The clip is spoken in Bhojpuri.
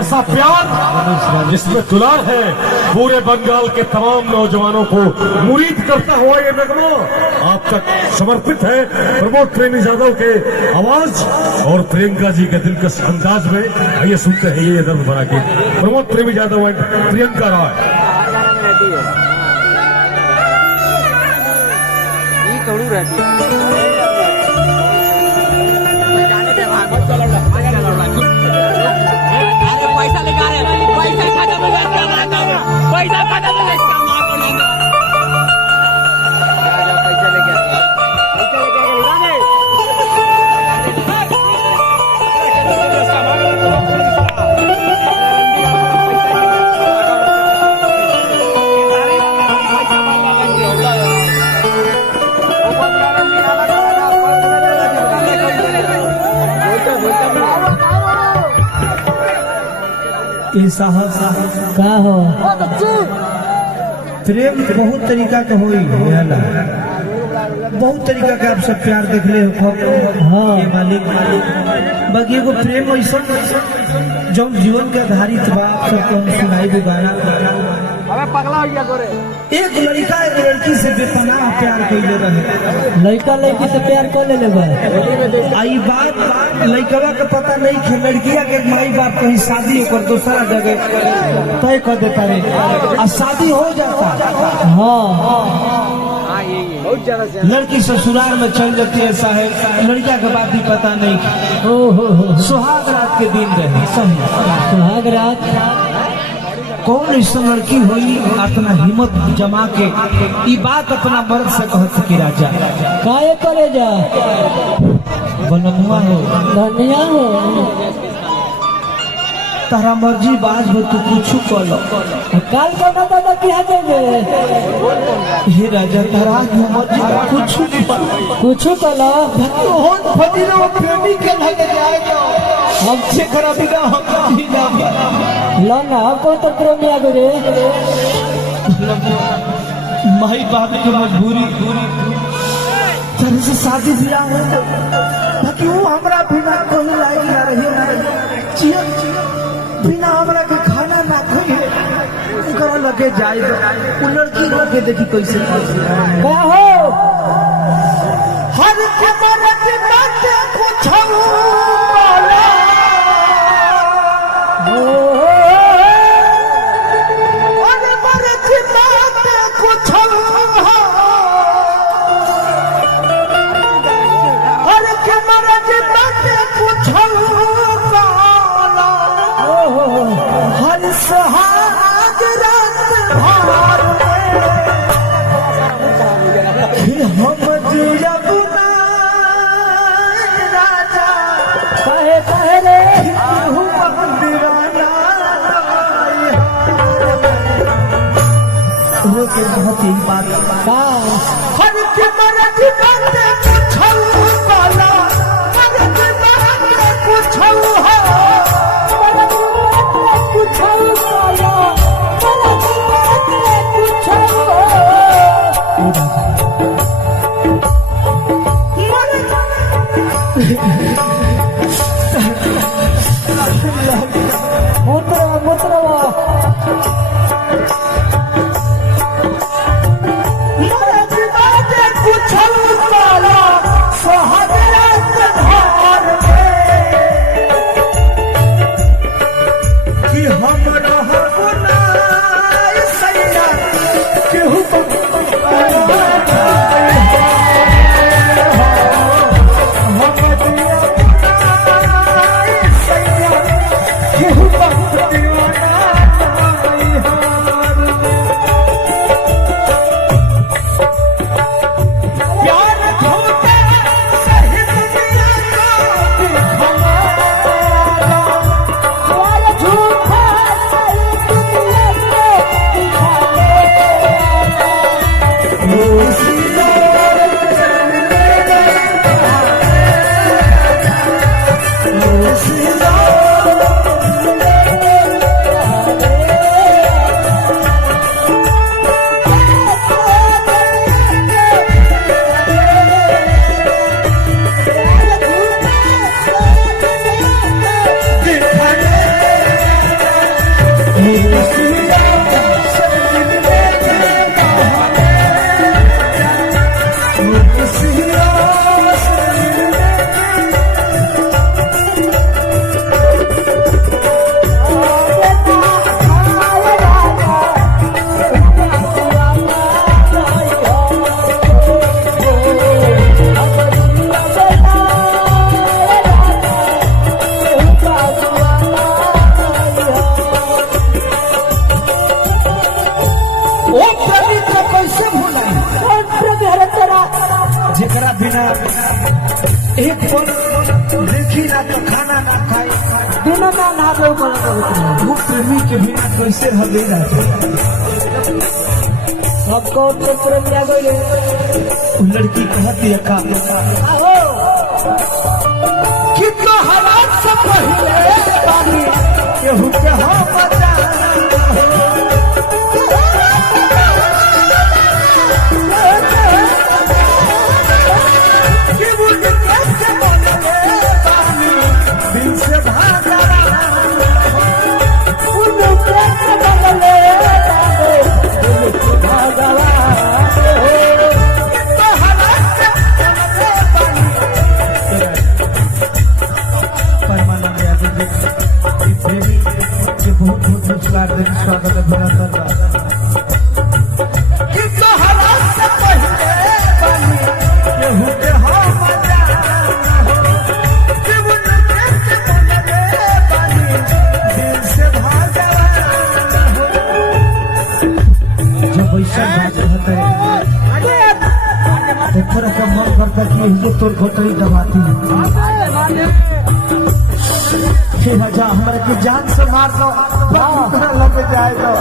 ऐसा प्यार जिसमें दुलार है पूरे बंगाल के तमाम नौजवानों को मुरीद करता हुआ ये नगमा आप तक समर्पित है प्रमोद प्रेमी यादव के आवाज और प्रियंका जी के दिलकश अंदाज में। आइए सुनते हैं ये दर्द भरा के प्रमोद प्रेमी यादव एंड प्रियंका राय। पैसा लेकर पैसा खाता में पैसा खाता में पैसा लेके साहब का हो प्रेम बहुत तरीका का होई बहुत तरीका का आप सब प्यार देख ले हो। हाँ मालिक बाकी एगो प्रेम ऐसा जो जीवन के आधारित बा सबको हम सुनाई भी गाना पगला हो गया गोरे। एक लड़का एक लड़की से बेपनाह प्यार कैले रहे लड़का लड़की से प्यार कर ले आई बात लड़कवा के पता नहीं कि लड़किया के माई बाप कहीं शादी होकर दूसरा जगह तय कर देता रहे और शादी हो जाता। हाँ लड़की ससुराल में चल जाती है साहब लड़किया के बात भी पता नहीं। ओहो सुहाग रात के दिन रहे सही सुहाग रात कौन ऐसा लड़की हुई अपना हिम्मत जमा के ये बात अपना मर्द से कहत कि राजा काहे करे जा बनमुआ हो धनिया हो तारा मर्जी बाज हो तू कुछ कर लो काल का दादा क्या देंगे हे राजा तारा मर्जी कुछ कला फजीरो प्रेमी के लगे जाएगा हमसे खराबी ना हम जी ना लाना कौन तो प्रेमी आ गए माई बाप की मजबूरी तेरे से शादी ब्याह हो ताकि वो हमरा बिना कोई लायक ना रही बिना हमरा के खाना ना खाए उनका लगे जाए वो लड़की लगे देखी कैसे क्या हो हर के मरद बात पूछो सुहाग रात भार हम जियब ना राजा काहे काहे रे दीवाना वो के बहुत ही बात का हर के मरद बात पूछो वाला मरद बात पूछो बिना एक पल देखी ना तो खाना ना खाई बिना ना नहावे ऊपर वो प्रेमी के बिना कैसे हवे ना सबको तो प्रेमी आ गई वो लड़की कहती है का आहो कितना हवा से पहले पानी केहू के हो बचा कि मुझे कैसे बोले पानी दिल से भागा उन्हें कैसे बदले दादो भगवान कितना हवा से पहले पानी परमानंद यादव जी प्रेमी के बहुत बहुत नमस्कार देने स्वागत अभिनंदन कितना हवा से पहले पानी केहू के हो मजा कि मुझे कैसे बोले पानी दिल से भागा जब ऐसा बात होता है तो थोड़ा सा मन करता है कि ये तोड़ खोतरी दबाती है फिर हजा हमारे की जान से मार दो लग जाएगा